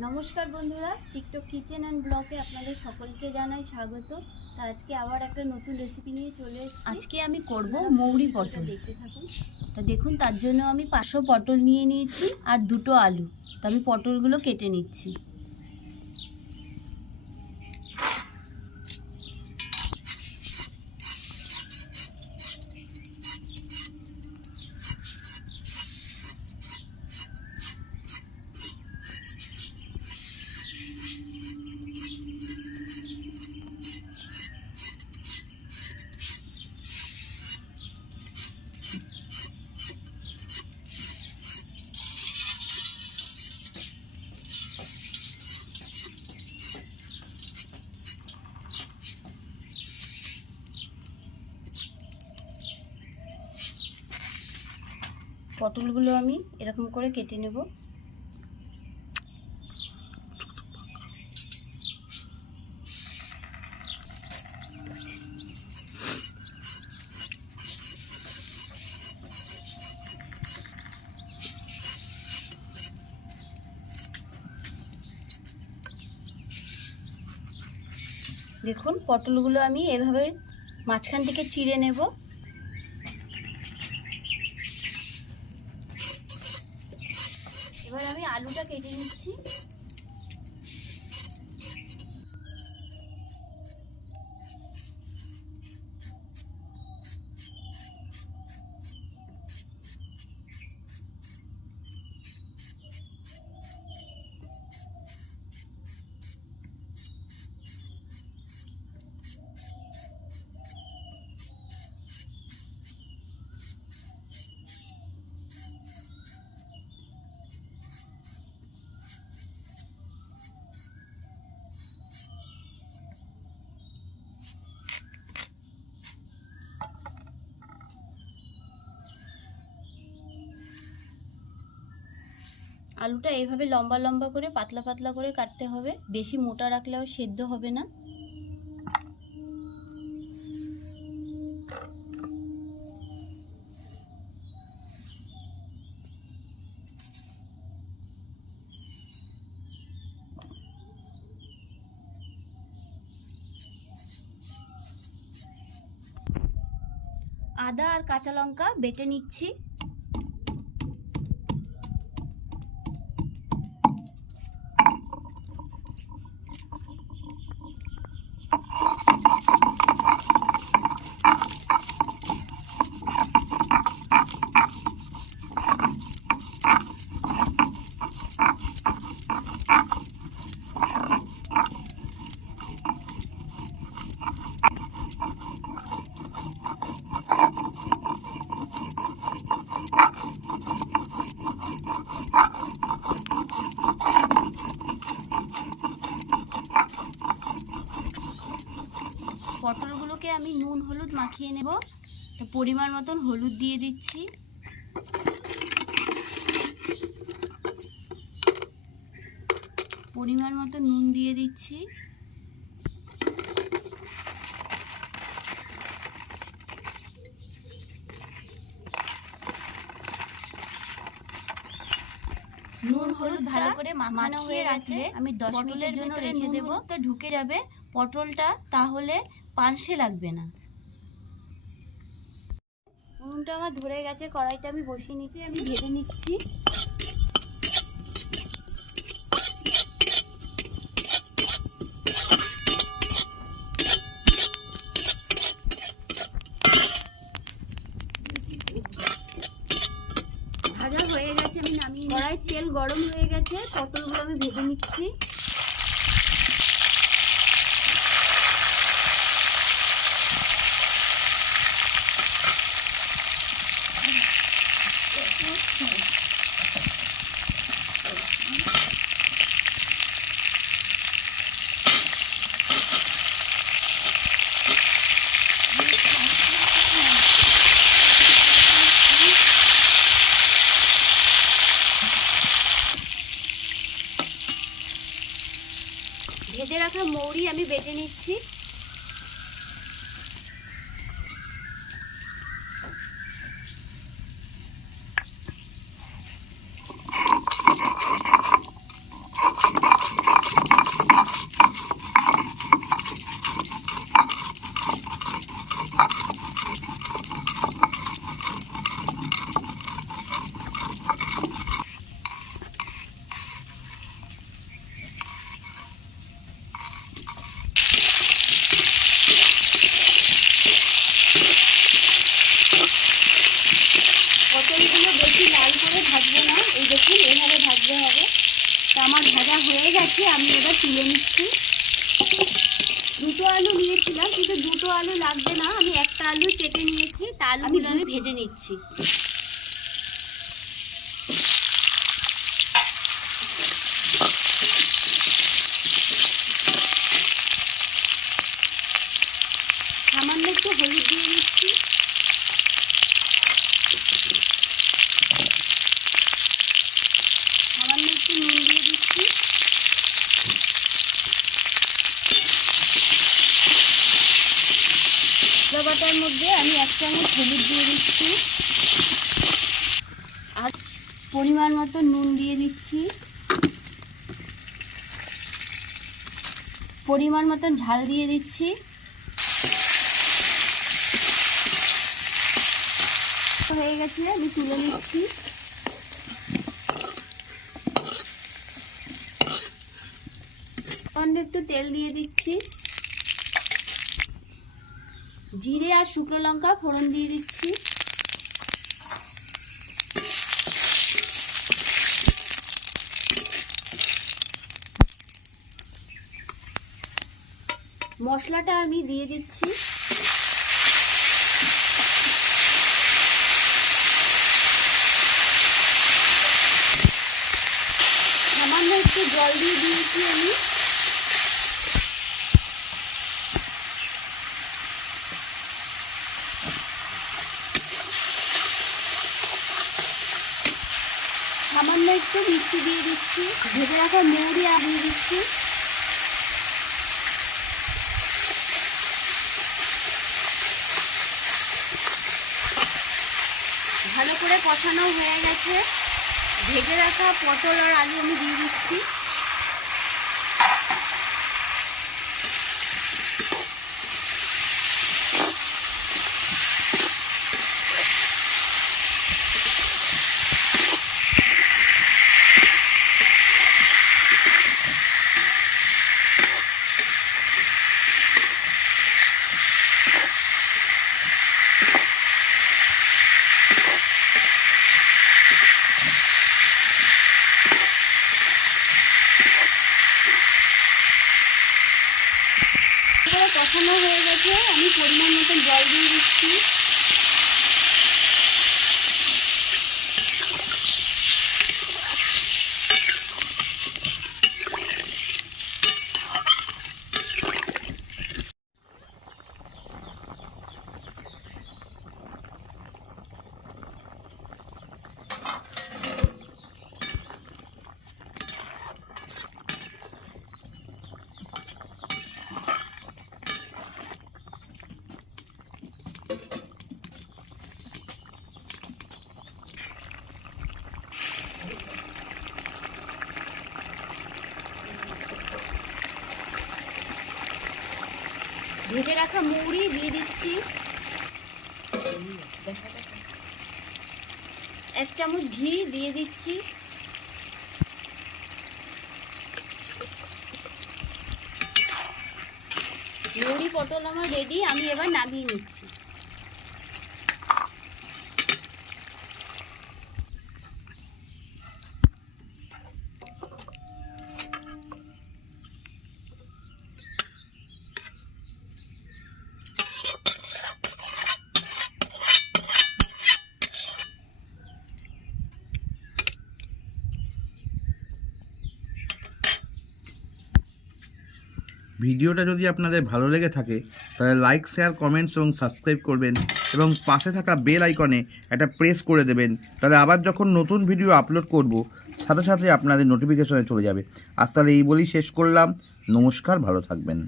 নমস্কার বন্ধুরা TikTok kitchen and ব্লগে আপনাদের সকলকে জানাই স্বাগত। তা আজকে আবার একটা নতুন রেসিপি নিয়ে চলে আজকে আমি করব মৌরি পটল। দেখতে থাকুন। তা দেখুন তার জন্য আমি পাঁচশো পটল নিয়ে নিয়েছি আর দুটো আলু। তো আমি পটলগুলো কেটে নিচ্ছি। পটলগুলো আমি এরকম করে কেটে নেব। দেখুন পটলগুলো আমি এভাবে মাঝখান থেকে চিড়ে নেব এবার আমি আলুটা কেটে নিচ্ছি আলুটা এইভাবে লম্বা লম্বা করে, পাতলা পাতলা করে কাটতে হবে। বেশি মোটা রাখলেও সেদ্ধ হবে না। আদা আর কাঁচা লঙ্কা বেটে নিচ্ছি। আমি নুন হলুদ মাখিয়ে নেব। তো পরিমাণ মতন হলুদ দিয়ে দিচ্ছি। পরিমাণ মতো নুন দিয়ে দিচ্ছি। নুন হলুদ ভালো করে মাখানো হয়ে গেছে। আমি দশ মিনিটের জন্য রেখে দেবো। তো ঢুকে যাবে। পটলটা তাহলে পানসে লাগবে না। উনুনটা আমার ধরে গেছে, কড়াইটা আমি বসিয়ে নিচ্ছি, আমি ভেজে নিচ্ছি। ভাজা হয়ে গেছে, আমি নামিয়ে কড়াই তেল গরম হয়ে গেছে, পটলগুলো আমি ভেজে নিচ্ছি ভেজে রাখা মৌরি আমি বেটে নিচ্ছি গেছে আমি এবার তুলে নিচ্ছি। দুটো আলু নিয়েছিলাম কিন্তু দুটো আলু লাগবে না। আমি একটা আলু চেটে নিয়েছি তা আলুগুলো আমি ভেজে নিচ্ছি। সামান্য একটু হলুদ দিয়ে দিচ্ছি সামান্য একটু নুন দিয়ে দিচ্ছি মশলা বাটার মধ্যে আমি এক চামচ হলুদ দিয়ে দিচ্ছি। আর পরিমাণ মতো নুন দিয়ে দিচ্ছি। পরিমাণ মতন ঝাল দিয়ে দিচ্ছি। হয়ে গেছে, আমি তুলে নিচ্ছি। একটু তেল দিয়ে দিচ্ছি। জিরে আর শুকনো লঙ্কা ফোড়ন দিয়ে দিচ্ছি। মশলাটা আমি দিয়ে দিচ্ছি। সামান্য একটু জল দিয়ে দিয়েছি আমি। সামান্য একটু মিষ্টি দিয়ে দিচ্ছি, ভেজে রাখা মৌরি আর দিয়ে দিচ্ছি। ভালো করে কষানো হয়ে গেছে। ভেজে রাখা পটল আর আলু আমি দিয়ে দিচ্ছি। কষানো হয়ে গেছে আমি পরিমাণ মতন জল দিয়ে দিচ্ছি। ভেজে রাখা মুড়ি দিয়ে দিচ্ছি। এক চামচ ঘি দিয়ে দিচ্ছি। মুড়ি পটল আমার রেডি আমি এবার নামিয়ে নিচ্ছি। ভিডিওটা যদি আপনাদের ভালো লেগে থাকে, তাহলে লাইক শেয়ার কমেন্টস এবং সাবস্ক্রাইব করবেন এবং পাশে থাকা বেল আইকনে একটা প্রেস করে দেবেন। তাহলে আবার যখন নতুন ভিডিও আপলোড করব, সাথে সাথে আপনাদের নোটিফিকেশনে চলে যাবে। আজ তাহলে এই বলেই শেষ করলাম। নমস্কার, ভালো থাকবেন।